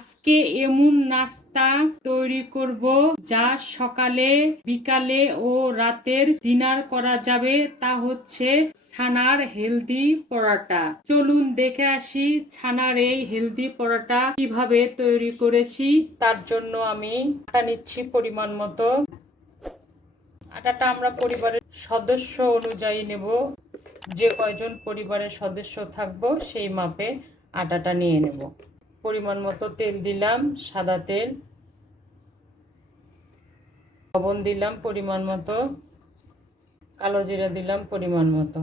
আজকে এমন নাস্তা তৈরি করব যা সকালে, বিকালে ও রাতের ডিনার করা যাবে। তা হচ্ছে ছানার হেলদি পরোটা। চলুন দেখে আসি ছানার এই হেলদি পরোটা কিভাবে তৈরি করেছি। তার জন্য আমি আটা নিচ্ছি পরিমাণ মতো। আটাটা আমরা পরিবারের সদস্য অনুযায়ী নেব। যে কয়জন পরিবারের সদস্য থাকবো সেই মাপে আটাটা নিয়ে নেব। পরিমাণ মতো তেল দিলাম, সাদা তেল, লবণ দিলাম পরিমাণ মতো, কালো জিরা দিলাম পরিমাণ মতো।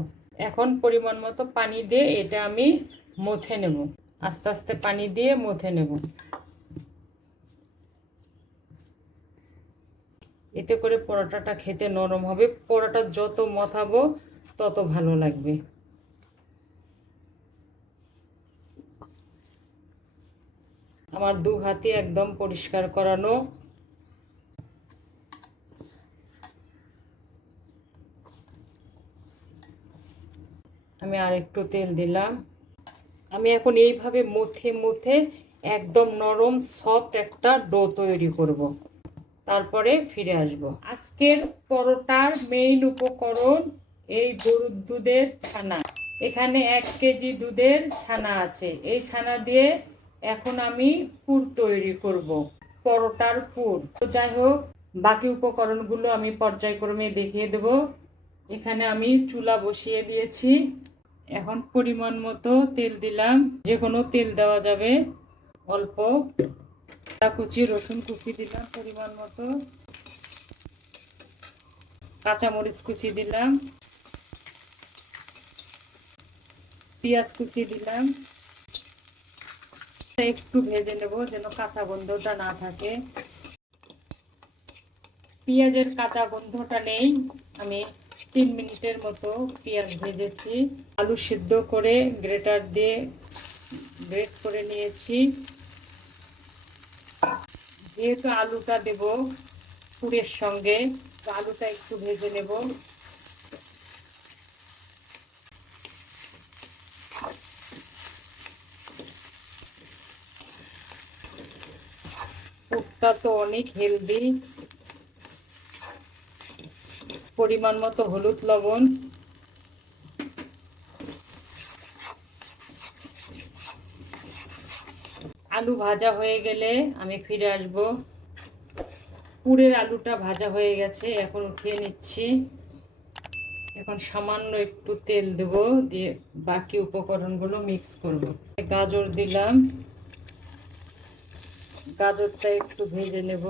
এখন পরিমাণ মতো পানি দিয়ে এটা আমি মথে নেব। আস্তে আস্তে পানি দিয়ে মথে নেব। এতে করে পরোটাটা খেতে নরম হবে। পরোটা যত মথাবো তত ভালো লাগবে। আমার দু হাতে একদম পরিষ্কার করানো। আমি আর একটু তেল দিলাম। আমি এখন এইভাবে মথে মথে একদম নরম সফট একটা ডো তৈরি করব। তারপরে ফিরে আসব। আজকের পরোটার মেইন উপকরণ এই গরুর দুধের ছানা। এখানে 1 কেজি দুধের ছানা আছে। এই ছানা দিয়ে এখন আমি পুর তৈরি করব, পরোটার পুর। তো যাই হোক, বাকি উপকরণগুলো আমি পর্যায়ক্রমে দেখিয়ে দেব। এখানে আমি চুলা বসিয়ে দিয়েছি। এখন পরিমাণ মতো তেল দিলাম। যে কোনো তেল দেওয়া যাবে। অল্প আদা কুচি, রসুন কুচি দিলাম পরিমাণ মতো, কাঁচামরিচ কুচি দিলাম, পেঁয়াজ কুচি দিলাম। একটু ভেজে নেব যেন কাঁচা গন্ধটা না থাকে। পেঁয়াজের কাঁচা গন্ধটা নেই। আমি 3 মিনিটের মতো পেঁয়াজ ভেজেছি। আলু সিদ্ধ করে গ্রেটার দিয়ে গ্রেট করে নিয়েছি। যেহেতু আলুটা দেব পুরের সঙ্গে, আলুটা একটু ভেজে নেব। পুরটা তো অনেক হেলদি। পরিমাণ মতো হলুদ, লবণ, আলু ভাজা হয়ে গেলে আমি ফিরে আসব। পুরের আলুটা ভাজা হয়ে গেছে, এখন উঠিয়ে নিচ্ছি। এখন সামান্য একটু তেল দেব, দিয়ে বাকি উপকরণগুলো মিক্স করব। গাজর দিলাম, গাজরটা একটু ভেজে নেব।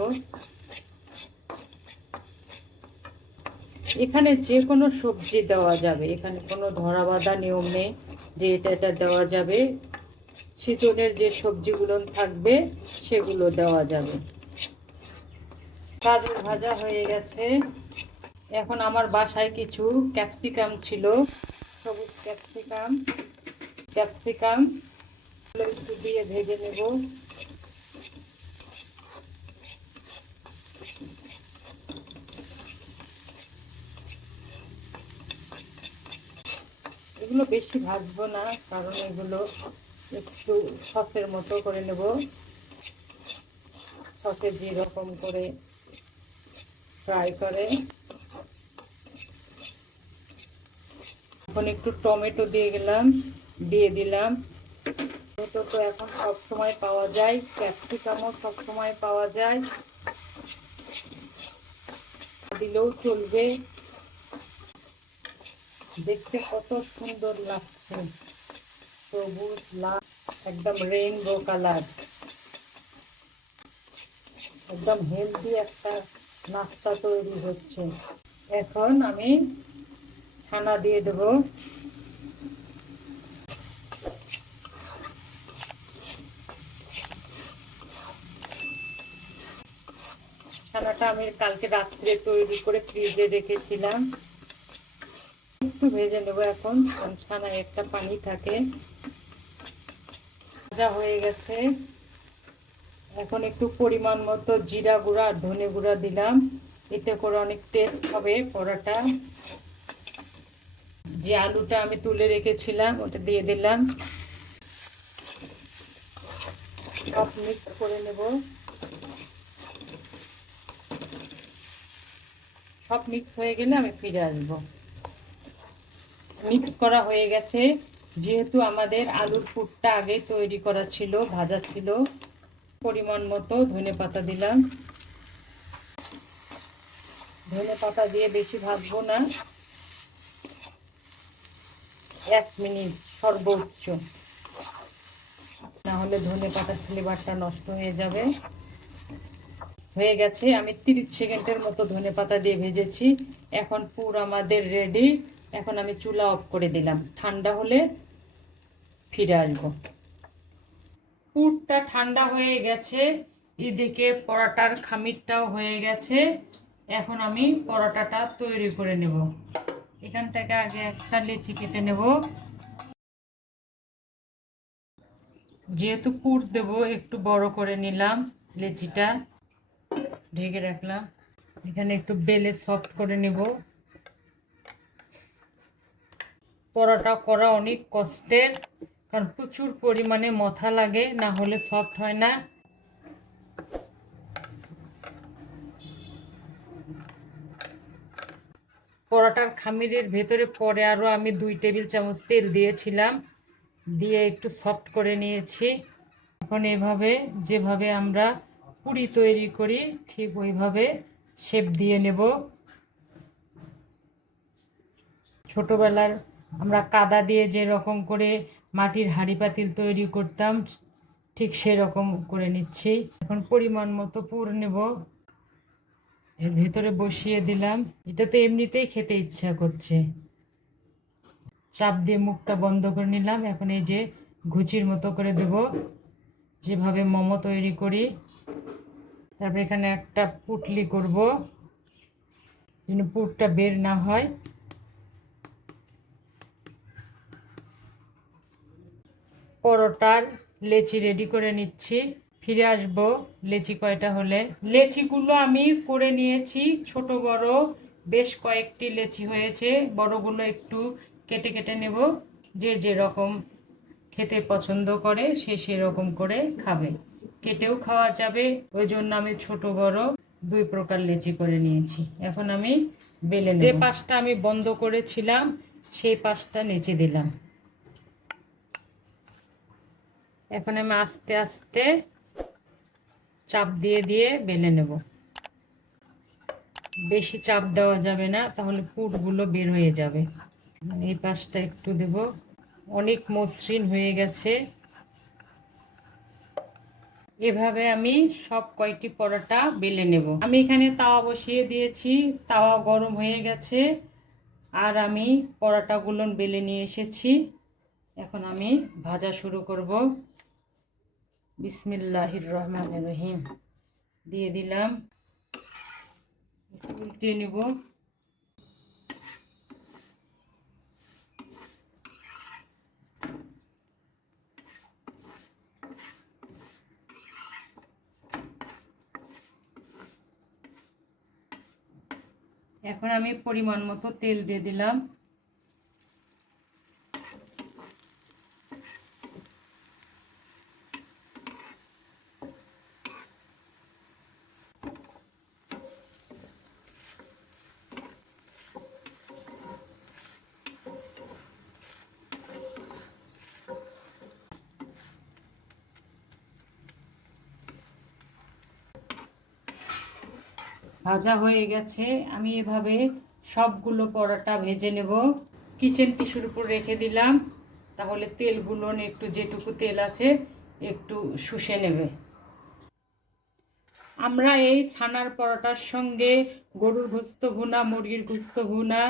এখানে যে কোনো সবজি দেওয়া যাবে, এখানে কোনো ধরা বাঁধা নিয়ম নেই যে এটা দেওয়া যাবে। সিজনের যে সবজিগুলো থাকবে সেগুলো দেওয়া যাবে। গাজর ভাজা হয়ে গেছে। এখন আমার বাসায় কিছু ক্যাপসিকাম ছিল, সবুজ ক্যাপসিকাম একটু দিয়ে ভেজে নেব। এগুলো বেশি ভাজবো না, কারণ এগুলো একটু সসের মতো করে নেব। সসে যেরকম করে ফ্রাই করে। এখন একটু টমেটো দিয়ে দিলাম। টমেটো তো এখন সবসময় পাওয়া যায়, ক্যাপসিকামও সবসময় পাওয়া যায়, দিলেও চলবে। দেখতে কত সুন্দর লাগছে, সবুজ লাল, একদম রেইনবো কালার। একদম হেলদি একটা নাস্তা তৈরি হচ্ছে। এখন আমি ছানা দিয়ে দেব। ছানাটা আমি কালকে রাত্রে তৈরি করে ফ্রিজে রেখেছিলাম। একটু ভেজে নেব এখন, ছানায় একটা পানি থাকে। ভাজা হয়ে গেছে। এখন একটু পরিমাণ মতো জিরা গুঁড়া আর ধনে গুঁড়া দিলাম। এতে করে অনেক টেস্ট হবে পরোটা। যে আলুটা আমি তুলে রেখেছিলাম ওটা দিয়ে দিলাম। সব মিক্স করে নেব। সব মিক্স হয়ে গেলে আমি ফিরে আসবো। মিক্স করা হয়ে গেছে। যেহেতু আমাদের আলুর পুরটা আগে তৈরি করা ছিল, ভাজা ছিল, পরিমাণ মতো ধনেপাতা দিলাম। ধনেপাতা দিয়ে বেশি ভাজবো না, 1 মিনিট সর্বোচ্চ, না হলে ধনেপাতার ফ্লেভারটা নষ্ট হয়ে যাবে। হয়ে গেছে, আমি 30 সেকেন্ডের মতো ধনেপাতা দিয়ে ভেজেছি। এখন পুর আমাদের রেডি। এখন আমি চুলা অফ করে দিলাম, ঠান্ডা হলে ফিরে আসবো। পুরটা ঠান্ডা হয়ে গেছে, এদিকে পরোটার খামিরটাও হয়ে গেছে। এখন আমি পরোটাটা তৈরি করে নেব। এখান থেকে আগে একটা লেচি কেটে নেব। যেহেতু পুর দেব একটু বড় করে নিলাম লেচিটা, ঢেকে রাখলাম। এখানে একটু বেলে সফট করে নেব। পরোটা করা অনেক কষ্টের, কারণ প্রচুর পরিমাণে মথা লাগে, না হলে সফট হয় না। পরোটার খামিরের ভেতরে পরে আরও আমি 2 টেবিল চামচ তেল দিয়েছিলাম, দিয়ে একটু সফট করে নিয়েছি। এখন এভাবে যেভাবে আমরা পুরি তৈরি করি ঠিক ওইভাবে শেপ দিয়ে নেব। ছোটোবেলার আমরা কাদা দিয়ে যে রকম করে মাটির হাঁড়ি পাতিল তৈরি করতাম, ঠিক সেরকম করে নিচ্ছি। এখন পরিমাণ মতো পুর নেব, এর ভেতরে বসিয়ে দিলাম। এটা তো এমনিতেই খেতে ইচ্ছা করছে। চাপ দিয়ে মুখটা বন্ধ করে নিলাম। এখন এই যে ঘুচির মতো করে দেব, যেভাবে মোমো তৈরি করি। তারপর এখানে একটা পুটলি করব, যেন পুরটা বের না হয়। পরোটার লেচি রেডি করে নিচ্ছি, ফিরে আসবো লেচি কয়টা হলে। লেচিগুলো আমি করে নিয়েছি, ছোট বড় বেশ কয়েকটি লেচি হয়েছে। বড়গুলো একটু কেটে কেটে নেব, যে যেরকম খেতে পছন্দ করে সে সেরকম করে খাবে, কেটেও খাওয়া যাবে। ওই জন্য আমি ছোট বড় 2 প্রকার লেচি করে নিয়েছি। এখন আমি বেলে নেব। যে পাশটা আমি বন্ধ করেছিলাম সেই পাশটা নিচে দিলাম। এখন আমি আস্তে আস্তে চাপ দিয়ে দিয়ে বেলে নেব। বেশি চাপ দেওয়া যাবে না, তাহলে পুরগুলো বের হয়ে যাবে। এই পাশটা একটু দেব। অনেক মসৃণ হয়ে গেছে। এভাবে আমি সব কয়টি পরোটা বেলে নেব। আমি এখানে তাওয়া বসিয়ে দিয়েছি, তাওয়া গরম হয়ে গেছে, আর আমি পরোটাগুলো বেলে নিয়ে এসেছি। এখন আমি ভাজা শুরু করব। বিসমিল্লাহির রহমানির রহিম দিয়ে দিলাম, উল্টে নেব। এখন আমি পরিমাণ মতো তেল দিয়ে দিলাম। ভাজা হয়ে গেছে, আমি এভাবে সবগুলো পরোটা ভেজে নেব। কিচেন টিস্যুর উপর রেখে দিলাম, তাহলে তেলগুলো একটু, যেটুকু তেল আছে একটু শুষে নেবে। আমরা এই ছানার পরোটার সঙ্গে গরুর গোস্ত ভুনা, মুরগির গোস্ত ভুনা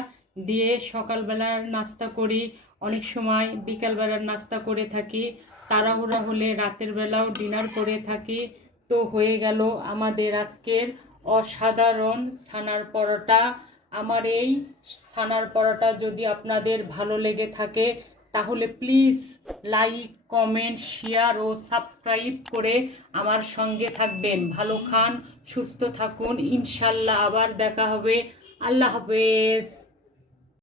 দিয়ে সকালবেলার নাস্তা করি, অনেক সময় বিকালবেলার নাস্তা করে থাকি, তাড়াহুড়া হলে রাতের বেলাও ডিনার করে থাকি। তো হয়ে গেল আমাদের আজকের অসাধারণ ছানার পরোটা। আমার এই ছানার পরোটা যদি আপনাদের ভালো লেগে থাকে তাহলে প্লিজ লাইক, কমেন্ট, শেয়ার ও সাবস্ক্রাইব করে আমার সঙ্গে থাকবেন। ভালো খান, সুস্থ থাকুন, ইনশাল্লাহ আবার দেখা হবে। আল্লাহ হাফেজ।